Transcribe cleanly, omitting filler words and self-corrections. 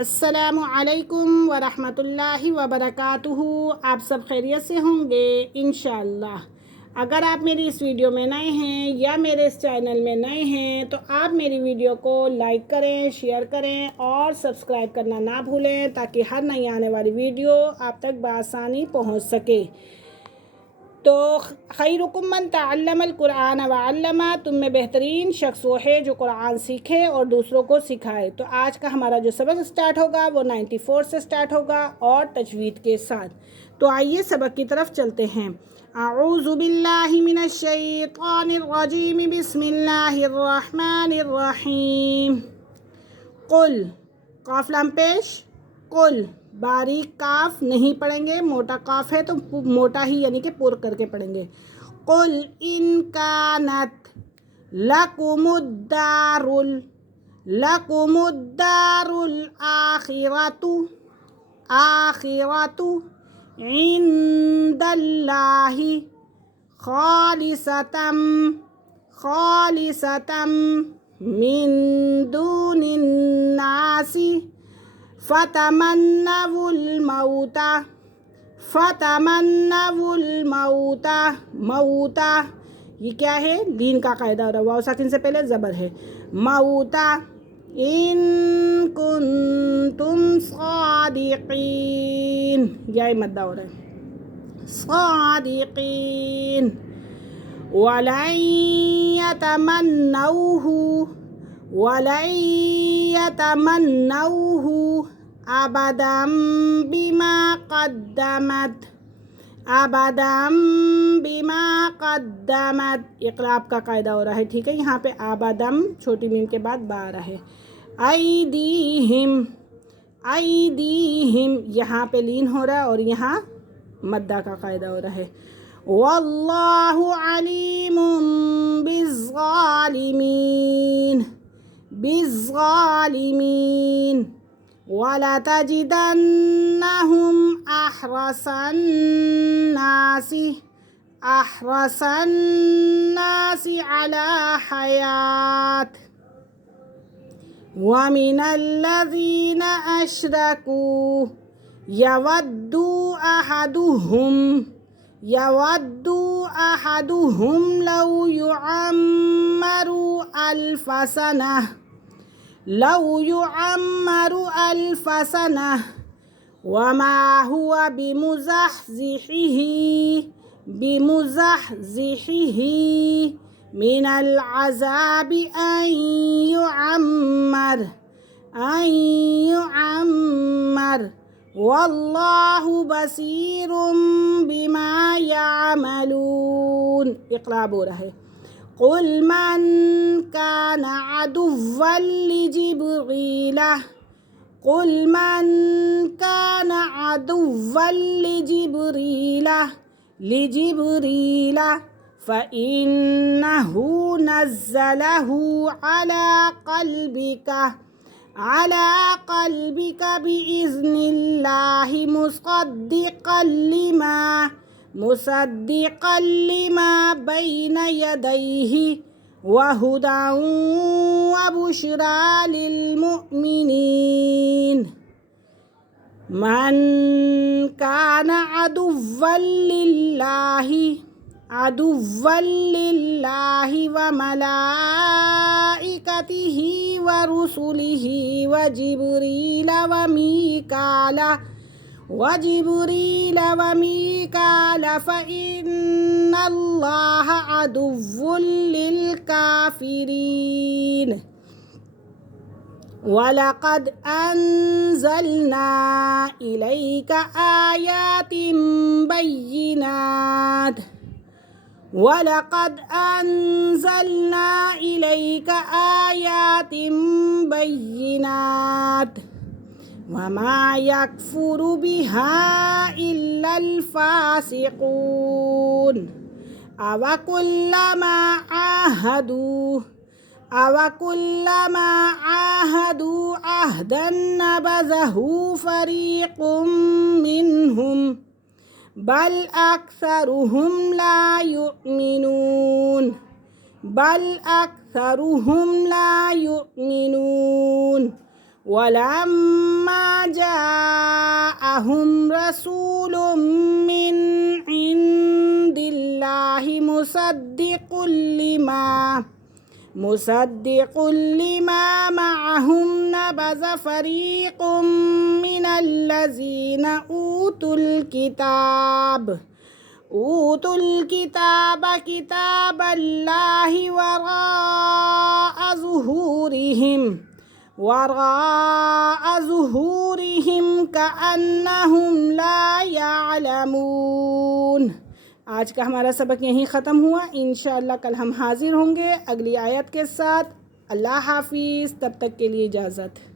अस्सलामु अलैकुम वरहमतुल्लाहि वबरकातुहू। आप सब खैरियत से होंगे इंशाअल्लाह। अगर आप मेरी इस वीडियो में नए हैं या मेरे इस चैनल में नए हैं तो आप मेरी वीडियो को लाइक करें, शेयर करें और सब्सक्राइब करना ना भूलें ताकि हर नई आने वाली वीडियो आप तक बआसानी पहुंच सके। तो खैरुकुम मन तअल्लमल कुरान व अल्लमा, तुम में बेहतरीन शख्स वो है जो कुरान सीखे और दूसरों को सिखाए। तो आज का हमारा जो सबक स्टार्ट होगा वो 94 से स्टार्ट होगा और तजवीद के साथ। तो आइए सबक की तरफ चलते हैं। अऊज़ु बिल्लाहि मिनश शैतानिर रजीम, बिस्मिल्लाहिर रहमानिर रहीम। कुल, काफ लाम पेश, कुल बारीक काफ नहीं पढ़ेंगे, मोटा काफ है तो मोटा ही यानी कि पुर करके पढ़ेंगे। कुल इन कानत लकुमुद्दारुल आखिरतु इंदल्लाहि खालिसतम मिन दुनिन नासी फतमन्नवुल मऊता। ये क्या है? लीन का कायदा हो रहा है, वाव साकिन से पहले ज़बर है। मऊता इन कुंतुम सादिकीन, यह मद्दा हो रहा है, सादिकीन। वलन यतमन्नऊहु अबदम बिमा कद्दमत। इक़राब का कायदा हो रहा है, ठीक है। यहाँ पे आबादम छोटी मीम के बाद बा रहा है। ऐदीहिम यहाँ पे लीन हो रहा है और यहाँ मद्दा का कायदा हो रहा है। वल्लाहु अलीमुम बिज़्ज़ालिमीन वलतजिदन्नहुम अहरसन्नासी अला हयात वमिनल्लज़ीना अशरकू यवद्दु अहदुहुम लौ युअम्मरु अल्फ सनह वमा हुवा बिमुज़हज़िही मिनल अज़ाबि अन युअम्मर वल्लाहु बसीरुम बिमा यामलून। इक़राब हो रहा है। कुल मन कान अदुव्वन लिजिब्रीला फ़इन्नहु नज़्ज़लहु अला क़ल्बिका बिइज़्निल्लाहि मुसद्दिक़न लिमा बैन यदैहि वहुदन व बुशरा लिलमुमिनीन। मन कान अदुव्वन लिल्लाहि व मलाइकतिहि व रुसुलिहि व जिब्रील व मीकाल फ़इन्नल्लाह अदुव्वुल लिलकाफ़िरीन। वलक़द अंज़लना इलैका आयातिन बय्यिनात वमा यकफुरु बिहा इल्लल फ़ासिक़ून। अवकुल्लमा आहदू अहदन नबज़हु फ़रीक़ुम मिनहुम बल अक्सरुहुम ला युमिनून। वलम्मा जाअहुम रसूलुम मिन इंदिल्लाहि मुसद्दिकुल लिमा मअहुम नबज़ फरीक़ुम मिनल्लज़ीना ऊतुल किताब किताबल्लाहि वराअ ज़ुहूरिहिम कअन्नहुम ला यअलमून। आज का हमारा सबक यहीं ख़त्म हुआ। इंशाअल्लाह कल हम हाज़िर होंगे अगली आयत के साथ। अल्लाह हाफ़िज़, तब तक के लिए इजाज़त।